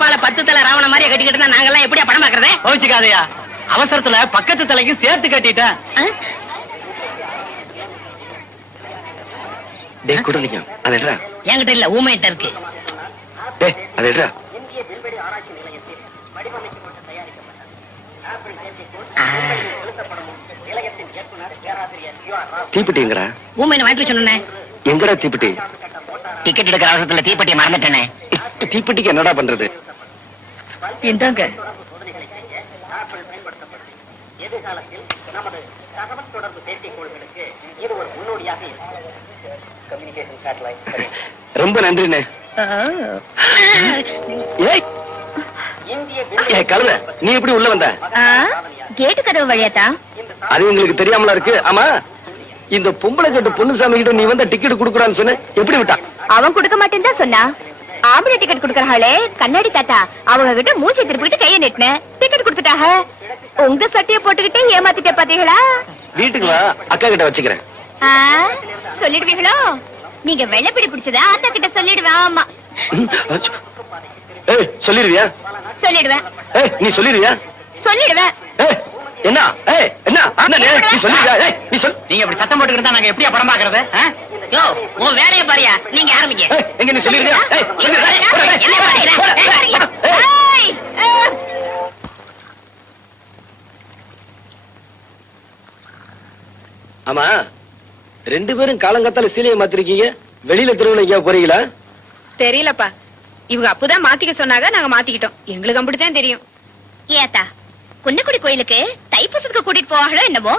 தாப்பால 10 தலை ராவண மாதிரியே கட்டிக்கிட்டு நாங்க எல்லாம் எப்படியா படம் பாக்குறதே? கோவிச்சுக்காதையா, அவசரத்துல பக்கத்து தலைக்கும் சேர்த்து கட்டிட்டேன். டேய் குடலிங்க, அதேடா. என்கிட்ட இல்ல, ஊமையிட்ட இருக்கு. டேய் அதேடா. தீப்பெட்டிங்கடா. ஊமையின வாங்கிட்டு சொன்னேன். எங்கடா தீப்பெட்டி? டிக்கெட் எடுக்கிற அவசரத்துல தீப்பெட்டியை மறந்துட்டேனே. தீப்பெட்டிக்கு என்னடா பண்றது? இந்தாங்க. ரொம்ப நன்றிண்ணே. கலந்த நீ எப்படி உள்ள வந்த? கேட்டு கதவு வழியாத்தா? அது உங்களுக்கு தெரியாமலா இருக்கு. ஆமா, இந்த பொம்பளை கட்டு பொண்ணுசாமி கிட்ட நீ வந்த டிக்கெட் குடுக்குறான்னு சொன்ன, எப்படி விட்டா? அவன் கொடுக்க மாட்டேன்னு தான் சொன்னா. ஆம்பளை டிக்கெட் குடுக்கறாளே கண்ணாடி தாத்தா, அவங்க கிட்ட மூச்சு திருப்பிட்டு கைய நெட்டின டிக்கெட் குடுத்துட்டாக. உங்க சட்டைய போட்டுக்கிட்டே ஏமாத்திட்ட பாத்தீங்களா? வீட்டுக்கு வா, அக்கா கிட்ட வச்சுக்கிறேன். சொல்லிடுவீங்களோ? நீங்க வெள்ளப்பிடி பிடிச்சதா அத்தா கிட்ட சொல்லிடுவேன். ஆமா சொல்லிடுவியா? சொல்லிடுவேன். நீ சொல்லிடுவியா? சொல்லிடுவேன். என்ன என்ன நீ சொல்லிடுவியா? நீ சொல். நீங்க இப்படி சத்தம் போட்டுக்கிட்டு நாங்க எப்படியா படம் பாக்குறது? யோ, உன் வேலையை பாரியா, நீங்க ஆரம்பிங்க. எங்க நீ சொல்லிடுவியா? ஆமா, 2 பேரும் காலங்காத்தால சீலையை மாத்திருக்கீங்க. வெளியில தெருவுல எங்கேயா போறீங்களா? தெரியலப்பா, இவங்க அப்பதான் மாத்திக்க சொன்னாங்க, நாங்க மாத்திக்கிட்டோம். எங்களுக்கு அப்படித்தான் தெரியும். ஏத்தா, குன்னக்குடி கோயிலுக்கு தைப்பூசத்துக்கு கூட்டிட்டு போவாங்களோ என்னமோ?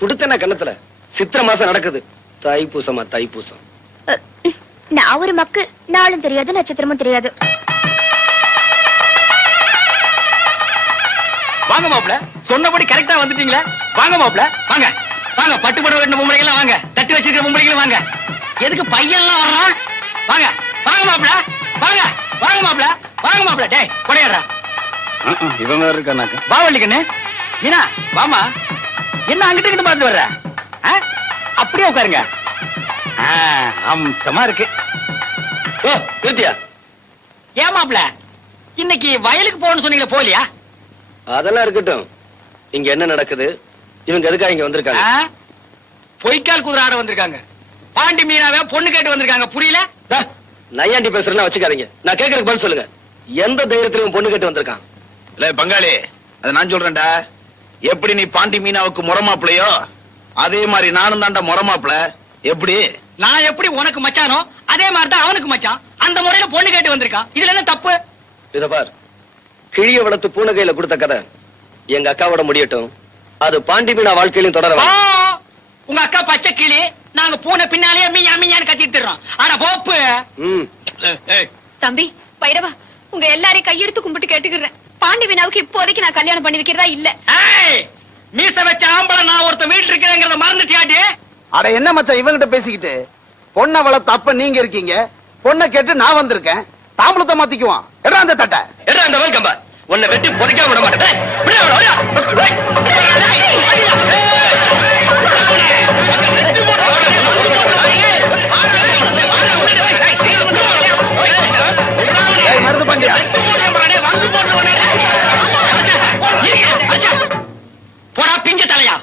குடுத்தன கண்ணத்துல சித்திரை மாசம் நடக்குது. தைப்பூசமா தைப்பூசம்? நான் ஒரு மக்கு, நாளும் தெரியாது நட்சத்திரமும் தெரியாது. வாங்க மாப்ள, சொன்னபடி கரெக்டா வந்துட்டீங்களா? வாங்க மாப்ள, வாங்க வாங்க. பட்டு படம் கட்டின பொம்பளைங்க எல்லாம் வாங்க, தட்டி வச்சிருக்கிற பொம்பளைங்களும் வாங்க. எதுக்கு பையன் எல்லாம் வர்றான்? வாங்க வாங்க மாப்ள, வாங்க வாங்க மாப்ள, வாங்க மாப்ள. டேய் கொடையாடுறா. இவன் வேற இருக்கானாக்க. பாவள்ளி கண்ணு, மீனா வாமா. என்ன அங்கிட்டு இங்கிட்டு பார்த்து வர்ற? அப்படியே உட்காருங்க. அம்சமா இருக்கு. நிறுத்தியா? ஏன் மாப்ள, இன்னைக்கு வயலுக்கு போகணும்னு சொன்னீங்களே, போலியா? அதெல்லாம் இருக்கட்டும். இங்க என்ன நடக்குது? இவங்க எதுக்காக இங்க வந்திருக்காங்க? பொய்க்கால் குதிரை ஆட வந்திருக்காங்க. பாண்டி மீனாவே பொண்ணு கேட்டு வந்திருக்காங்க. புரியல? நையாண்டி பேசுறேன்னா வச்சுக்காதீங்க. நான் கேட்கறதுக்கு பதில் சொல்லுங்க. எந்த தைரியத்திலும் பொண்ணு கேட்டு வந்திருக்கான்? இல்ல பங்காளி, அத நான் சொல்றேன்டா. எப்படி நீ பாண்டி மீனாவுக்கு முறமாப்பிளையோ அதே மாதிரி நானும் தாண்டா முறமாப்பிள. எப்படி? நான் எப்படி உனக்கு மச்சானோ அதே மாதிரி தான் அவனுக்கு மச்சான். அந்த முறையில பொண்ணு கேட்டு வந்திருக்கான். இதுல என்ன தப்பு? இத பார், கிழிய வளர்த்து பூனை கையில கொடுத்த கதை எங்க அக்காவோட முடியட்டும். அது பாண்டி மீனா வாழ்க்கையிலும் தொடர. உங்க அக்கா பச்சை கிளி, நாங்க பூனை பின்னாலேயே மீயா மீயான்னு கத்திட்டு இருக்கோம். ஆனா போப்பு. தம்பி பைரவா, உங்க எல்லாரையும் கையெடுத்து கும்பிட்டு கேட்டுக்கிறேன். பாண்டி மீனாவுக்கு இப்போதைக்கு நான் கல்யாணம் பண்ணி வைக்கிறதா இல்ல. மீச வச்ச ஆம்பளை நான் ஒருத்த வீட்டு இருக்கிறேங்கிறத மறந்துட்டியாடி? அட என்ன மச்சான் இவங்கிட்ட பேசிக்கிட்டு? பொண்ணை வளர்த்த அப்ப நீங்க இருக்கீங்க, பொண்ணை கேட்டு நான் வந்திருக்கேன். தாம்பளத்தை மாத்திக்குவான். எடா அந்த தட்டை, எடா அந்த வேல்கம்பா. உன்னை வெட்டி புதைக்க விட மாட்டேன். மருந்து பஞ்சா போடா பிஞ்ச தலையா.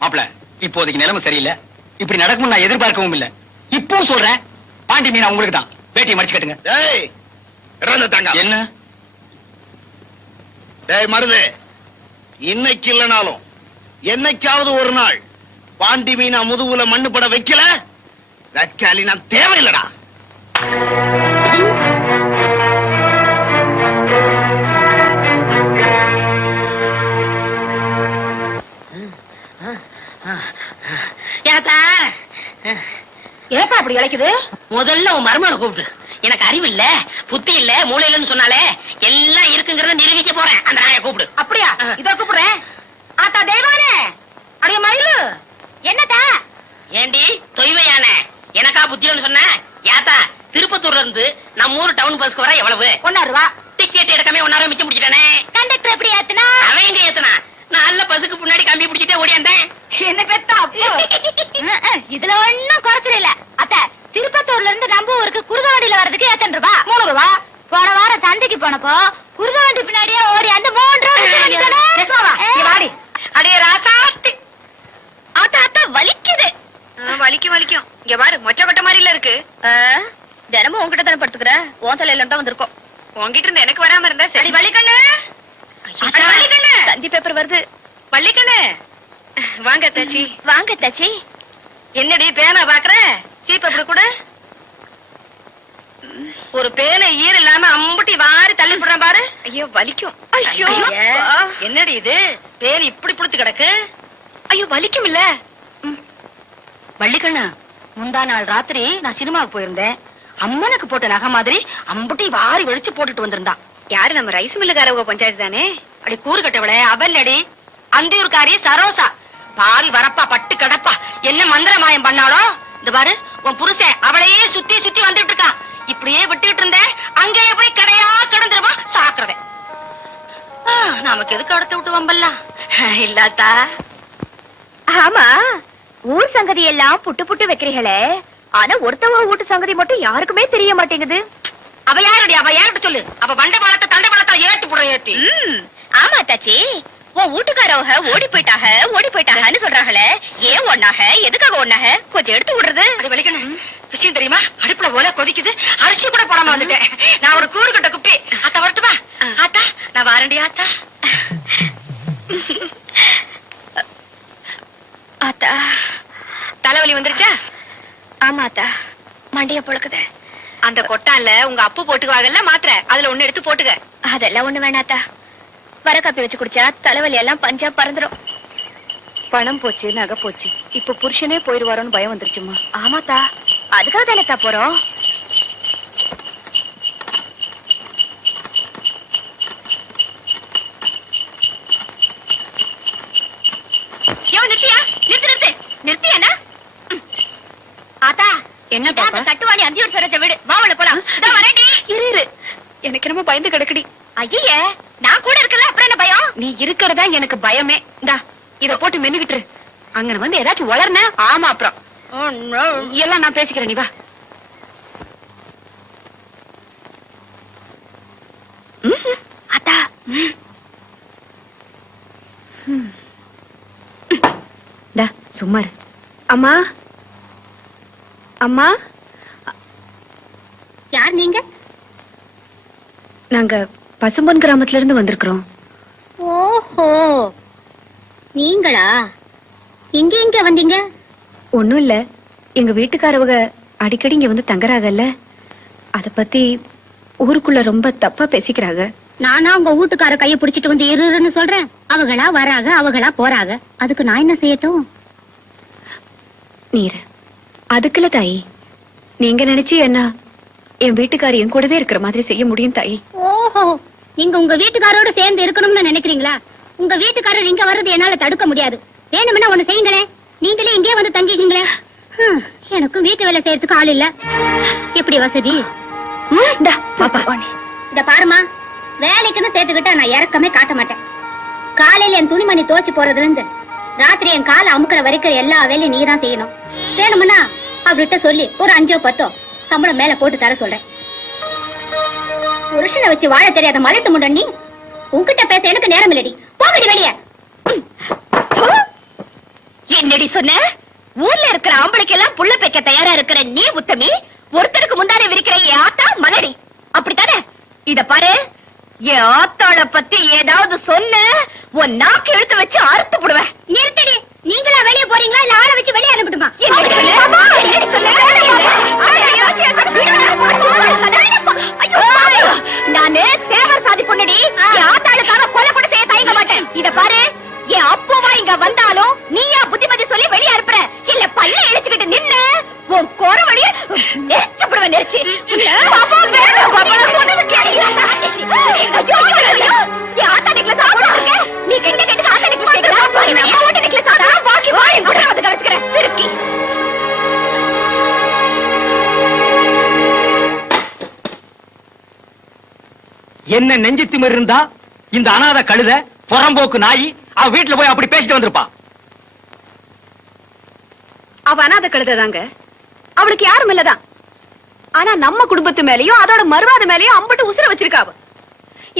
மாப்ள, இப்போதைக்கு நிலைமை சரியில்லை. இப்படி நடக்கும் நான் எதிர்பார்க்கவும் இல்ல. இப்போ சொல்றேன், பாண்டி மீனா உங்களுக்கு தான். வேட்டியை மடிச்சு கட்டுங்க. என்ன டேய் மருது, இன்னைக்கு இல்லனாலும் என்னைக்காவது ஒரு நாள் பாண்டி மீனா முதுகுல மண்ணு பட வைக்கல, தக்காளி நான் தேவையில்லடா. ஏப்பா அப்படி இழைக்குது? முதல்ல உன் மருமனை கூப்பிட்டு. எனக்கு அறிவு இல்ல, புத்தி இல்ல, மூளை இல்லன்னு சொன்னாலே எல்லாம் இருக்குங்கிறத நிரூபிக்க போறேன். அந்த நாயை கூப்பிடு. அப்படியா? இதோ கூப்பிடுறேன். ஆத்தா தெய்வானே, அடைய மயிலு, என்னத்தா? ஏண்டி தொய்வையான எனக்கா புத்தின்னு சொன்ன? யாத்தா, திருப்பத்தூர்ல இருந்து நம்ம ஊர் டவுன் பஸ்க்கு வர எவ்வளவு? 1 ரூபா. டிக்கெட் எடுக்காம 1 ரூபா மிச்சம் பிடிச்சிட்டானே. கண்டக்டர் எப்படி ஏத்துனா? அவன் எங்க ஏத்துனா? நல்ல பஸ்ஸுக்கு பின்னாடி கம்பி பிடிச்சிட்டே ஓடியாந்தேன். என்ன பெத்தா? இதுல ஒண்ணும் குறைச்சல இல்ல. அத்த, திருப்பத்தூர்ல ஊர்ல இருந்து நம்ம ஊருக்கு குருகாவண்டியில வர்றதுக்கு எத்தனை ரூபா? 3 ரூபா. போன வாரம் சந்தைக்கு போனப்போ குருகாவண்டி பின்னாடியே ஓடி அந்த 3 வாடி அடியே ராசாத்தி. ஆத்தா ஆத்தா வலிக்குது. வலிக்கும். இங்க பாரு மொச்சக்கொட்டை மாதிரில இருக்கு. தினமும் உன்கிட்ட தானே படுத்துக்கிற, உன் தலையில தான் வந்திருக்கோம். உன்கிட்ட இருந்து எனக்கு வராம இருந்தா சரி. வலிக்கண்ணு தந்தி பேப்பர் வருது. வள்ளிக்கண்ணு வாங்க தாச்சி. வாங்க தச்சி. என்னடி பேனா பாக்குற? சீப் அப்படி கூட ஒரு பேனை ஈர இல்லாம அம்புட்டி வாரி தள்ளி போடுறேன் பாரு. ஐயோ வலிக்கும். ஐயோ என்னடி இது பேன் இப்படி புடுத்து கிடக்கு? ஐயோ வலிக்கும் இல்ல. வள்ளிக்கண்ணு முந்தா நாள் ராத்திரி நான் சினிமாவுக்கு போயிருந்தேன். அம்மனுக்கு போட்ட நகை மாதிரி அம்புட்டி வாரி வெடிச்சு போட்டுட்டு வந்திருந்தான். யாரு? நம்ம ரைஸ் மில்லுக்காரவங்க பஞ்சாயத்து தானே. அப்படி கூறு கட்டவளே அவல்லடி அந்தியூர்காரி சரோசா. பாவி வரப்பா பட்டு கடப்பா என்ன மந்திர மாயம் பண்ணாலோ. இந்த பாரு உன் புருஷன் அவளையே சுத்தி சுத்தி வந்துட்டு இருக்கான். இப்படியே விட்டுட்டு இருந்தேன் அங்கேயே போய் கடையா கிடந்துருவா சாக்குறவன். நமக்கு எதுக்கு அடுத்து விட்டு வம்பல்லாம் இல்லாத்தா. ஆமா ஊர் சங்கதி எல்லாம் புட்டு புட்டு வைக்கிறீங்களே, ஆனா ஒருத்தவ வீட்டு சங்கதி மட்டும் யாருக்குமே தெரிய மாட்டேங்குது. அவ யாரடி? அவ யார்கிட்ட சொல்லு. அவ பண்ட பாலத்தை தண்டை பாலத்தை ஏத்து போட ஏத்தி. ஆமா தாச்சி, உன் வீட்டுக்காரவங்க ஓடி போயிட்டாங்கன்னு சொல்றாங்களே, ஏன் ஒண்ணாக எதுக்காக ஒண்ணாக கொஞ்சம் எடுத்து விடுறது. அப்படி வலிக்கணும் விஷயம் தெரியுமா? அடுப்புல போல கொதிக்குது, அரிசி கூட போடாம வந்துட்டேன். நான் ஒரு கூறு கட்ட குப்பி. ஆத்தா வரட்டுமா? ஆத்தா நான் வாரண்டி ஆத்தா. ஆத்தா தலைவலி வந்துருச்சா? ஆமா ஆத்தா மண்டைய பொழுக்குது. அந்த கொட்டான்ல உங்க அப்பு போட்டுக்குவாங்கல்ல மாத்திரை, அதுல ஒண்ணு எடுத்து போட்டுக்க. அதெல்லாம் ஒண்ணு வேணாத்தா, வர காப்பி வச்சு குடிச்சா தலைவலி எல்லாம் பஞ்சா பறந்துடும். பணம் போச்சு, நகை போச்சு, இப்ப புருஷனே போயிருவாரோன்னு பயம் வந்துருச்சுமா. ஆமாத்தா அதுக்காக தானே போறோம். நிறுத்தியானா? ஆத்தா என்ன பாப்பா? கட்டுவாணி அந்தியூர் சரோஜா வீடு, வாவல போலாம். இதோ வரேன்டி. இரு எனக்கு என்னமோ பயந்து கிடக்குடி. ஐயே நான் கூட இருக்கல, அப்புறம் என்ன பயம்? நீ இருக்கிறதா எனக்கு பயமே. இந்தா இத போட்டு மென்னுகிட்டு அங்க வந்து ஏதாச்சும் வளர்ன. ஆமா அப்புறம் எல்லாம் நான் பேசிக்கிறேன், நீ வா. ஆத்தா சும்மா இரு. அம்மா அம்மா. யார் நீங்க? நாங்க பசும்பொன் கிராமத்துல இருந்து வந்திருக்கிறோம். ஓஹோ நீங்களா? எங்க வந்தீங்க? ஒண்ணும் இல்ல, எங்க வீட்டுக்காரவங்க அடிக்கடி இங்க வந்து தங்குறாங்கல்ல, அத பத்தி ஊருக்குள்ள ரொம்ப தப்பா பேசிக்கிறாங்க. நானா உங்க வீட்டுக்கார கைய பிடிச்சிட்டு வந்து இருன்னு சொல்றேன். அவங்களா வராங்க, அவங்களா போறாங்க, அதுக்கு நான் என்ன செய்யட்டும்? நீரு அதுக்குல தாயி, நீங்க நினைச்சு என்ன என் வீட்டுக்காரி என் கூடவே இருக்கிற மாதிரி செய்ய முடியும் தாயி. ஓஹோ நீங்க உங்க வீட்டுக்காரோட சேர்ந்து இருக்கணும்னு நினைக்கிறீங்களா? உங்க வீட்டுக்காரர் இங்க வர்றது என்னால தடுக்க முடியாது. வேணும்னா ஒண்ணு செய்யுங்களே, நீங்களே இங்கே வந்து தங்கிக்கீங்களே. எனக்கும் வீட்டு வேலை செய்யறதுக்கு ஆள் இல்ல. எப்படி வசதி? இத பாருமா, வேலைக்குன்னு சேர்த்துக்கிட்டா நான் இறக்கமே காட்ட மாட்டேன். காலையில என் துணிமணி தோச்சு போறதுல இருந்து ராத்திரி என் காலை அமுக்கிற வரைக்கும் எல்லா வேலையும் நீ தான் செய்யணும். வேணும்னா அவர்கிட்ட சொல்லி ஒரு 5 or 10 சம்பளம் மேல போட்டு தர சொல்றேன். புருஷனை வச்சு வாழ தெரியாத மலைத்து முண்ட நீ, உன்கிட்ட பேச எனக்கு நேரம் இல்லடி. போகடி வெளிய. என்னடி சொன்ன? ஊர்ல இருக்கிற ஆம்பளைக்கு எல்லாம் புள்ள பெக்க தயாரா இருக்கிற நீ உத்தமி, ஒருத்தருக்கு முந்தானே விரிக்கிற என் ஆத்தா மலடி, அப்படித்தானே? இத பாரு, என் ஆத்தாள பத்தி ஏதாவது சொன்ன உன் நாக்கு எடுத்து வச்சு அறுத்து போடுவேன். நிறுத்தடி. நீங்களா வெளியே போறீங்களா இல்ல ஆளை வச்சு வெளியே அனுப்பிட்டுமா? நானு தேவர் சாதி பொண்ணடி, என் ஆத்தாளுக்காக கொலை கூட செய்ய தயங்க மாட்டேன். இத பாரு, என் அப்போவா இங்க வந்தாலும் நீயா புத்திமதி சொல்லி வெளியே அனுப்புற இல்ல பல்ல இழைச்சுக்கிட்டு நின்னு உன் குற வழிய நெரிச்சு போடுவேன். நெரிச்சு நீ கெட்ட கெட்டு ஆத்தா நெக்லஸ் பாக்கி வாய் வந்து கலச்சுக்கிறேன். திருக்கி என்ன நெஞ்சு திமிர் இருந்தா இந்த அனாதை கழுத புறம்போக்கு நாயி அவ வீட்டுல போய் அப்படி பேசிட்டு வந்திருப்பா. அவ அனாதை கழுததாங்க, அவளுக்கு யாரும் இல்லதான். ஆனா நம்ம குடும்பத்து மேலயும் அதோட மறுவாத மேலயும் அம்பட்டு உசுர வச்சிருக்காவ.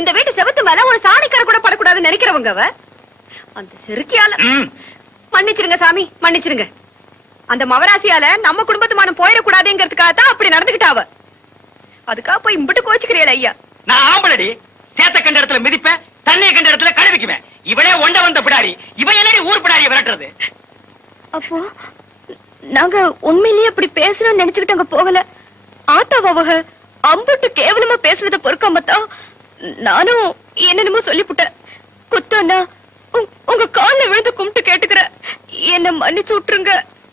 இந்த வீட்டு செவத்து மேல ஒரு சாணிக்கரை கூட படக்கூடாதுன்னு நினைக்கிறவங்க அவ. அந்த செருக்கியால மன்னிச்சிருங்க சாமி, மன்னிச்சிருங்க. அந்த மவராசியால நம்ம குடும்பத்து மானம் போயிடக்கூடாதுங்கிறதுக்காக தான் அப்படி நடந்துகிட்டாவ. அதுக்காக போய் இம்பட்டு கோச்சுக்கிறீங்களா ஐயா? நான் ஆம்பளடி, சேத்த கண்ட இடத்துல மிதிப்பேன், தண்ணிய கண்ட இடத்துல கழுவிக்குவேன். இவளே ஒண்ட வந்த பிடாரி, இவ என்னடி ஊர் பிடாரிய விரட்டுறது? அப்போ நாங்க உண்மையிலேயே அப்படி பேசணும்னு நினைச்சுக்கிட்டு அங்க போகல. ஆத்தாவக அம்பட்டு கேவலமா பேசுறத பொறுக்காமத்தான் நானும் என்னென்னமோ சொல்லிப்புட்டேன். குத்தோன்னா உங்க கால்ல விழுந்து கும்பிட்டு கேட்டுக்கிற, என்ன மன்னிச்சு விட்டுருங்க.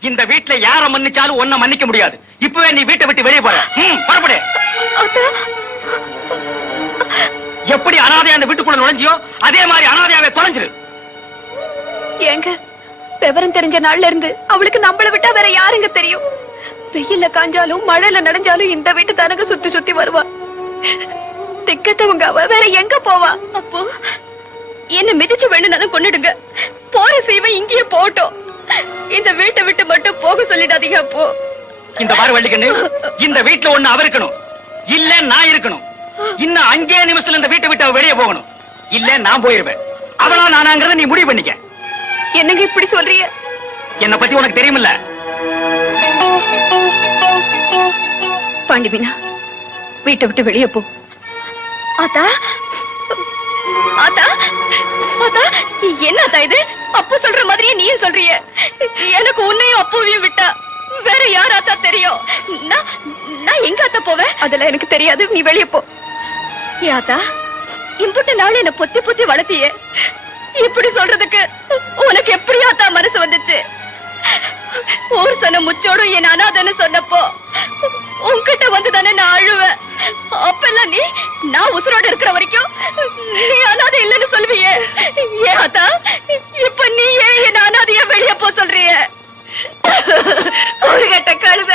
இந்த வீட்டுல யார மன்னிச்சாலும் ஒன்ன மன்னிக்க முடியாது. இப்பவே நீ வீட்டை விட்டு வெளியே போற. புறப்படு. எப்படி அனாதையா அந்த வீட்டுக்குள்ள நுழைஞ்சியோ அதே மாதிரி அனாதையாவே தொலைஞ்சிரு. ஏங்க, விவரம் தெரிஞ்ச நாள்ல இருந்து அவளுக்கு நம்மள விட்டா வேற யாருங்க தெரியும்? வெயில்ல காஞ்சாலும் மழையில நனைஞ்சாலும் இந்த வீட்டு தானங்க சுத்தி சுத்தி வருவா. திக்கத்தவங்க அவ வேற எங்க போவா? அப்போ என்ன மிதிச்சு வேணும்னாலும் கொண்டுடுங்க. போற சீவை இங்கேயே போட்டோம். இந்த வீட்டை விட்டு மட்டும் போக சொல்லிடாதீங்க. அப்போ இந்த பாரு வள்ளிக்கண்ணு, இந்த வீட்டுல ஒண்ணு அவ இருக்கணும், இல்ல நான் இருக்கணும். இன்னும் 5 நிமிஷத்துல இந்த வீட்டை விட்டு அவ வெளியே போகணும், இல்ல நான் போயிருவேன். அவளா நானாங்கிறத நீ முடிவு பண்ணிக்க. என்னங்க இப்படி சொல்றீங்க? என்ன பத்தி உனக்கு தெரியுமில்ல? பாண்டி மீனா, வீட்டை விட்டு வெளியே போ. ஆத்தா, ஆத்தா, ஆத்தா, என்னத்தா இது? அப்பா சொல்ற மாதிரியே நீயும் சொல்றிய. எனக்கு உன்னையும் அப்பாவையும் விட்டா வேற யார் ஆத்தா தெரியும்? நான் எங்க ஆத்தா போவேன்? அதெல்லாம் எனக்கு தெரியாது, நீ வெளியே போ. ஆத்தா, இம்புட்டு நாள் என்ன பொத்தி பொத்தி வளர்த்திய, இப்படி சொல்றதுக்கு உனக்கு எப்படி ஆத்தா மனசு வந்துச்சு? ஊர் சன முச்சோடும் என் அனாதன்னு சொன்னப்போ உன்கிட்ட வந்துதானே நான் அழுவேன். அப்பெல்லாம் நீ நான் உசுரோட இருக்கிற வரைக்கும் நீ அனாதை இல்லன்னு சொல்லுவியே. ஏன் ஆத்தா இப்ப நீ ஏன் என் அனாதைய வெளியே போ சொல்றிய? ஒரு கட்ட கழுவ,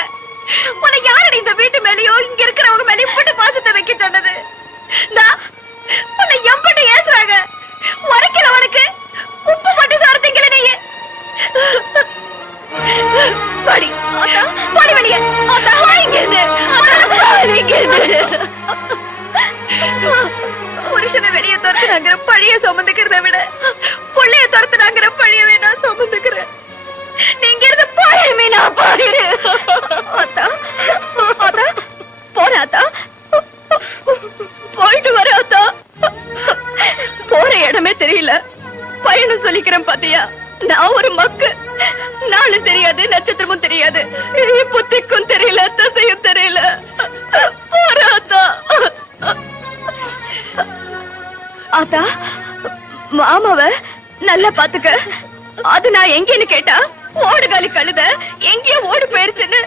உன்னை யாரடி இந்த வீட்டு மேலயோ இங்க இருக்கிறவங்க மேலயும் போட்டு பாசத்தை வைக்க சொன்னது? நான் உன்னை எம்பட்டு ஏசுறாங்க, உரைக்கல உனக்கு உப்பு போட்டு சார்த்தீங்கள நீ. பாடி ஆத்தா, பாடி வெளியே. ஆத்தா, இங்கிருந்து புருஷனை வெளியே துரத்துனாங்கிற பழிய சுமந்துக்கிறத விட புள்ளைய துரத்துனாங்கிற பழியவே நான் சுமந்துக்கிறேன். நீங்க இருந்து பாயுமே, நான் பாடிடு. ஆத்தா, ஆத்தா, போற ஆத்தா, போயிட்டு வர ஆத்தா. போற இடமே தெரியல, பயணம் சொல்லிக்கிறேன் பாத்தியா? நான் ஒரு மக்கு, நாளும் தெரியாது, நட்சத்திரமும் தெரியாது, புத்திக்கும் தெரியல, தசையும் தெரியல. போற ஆத்தா. ஆத்தா, மாமாவ நல்லா பாத்துக்க. அது நான் எங்கேன்னு கேட்டா ஓடுகாலி கழுத எங்கேயோ ஓடு போயிருச்சுன்னு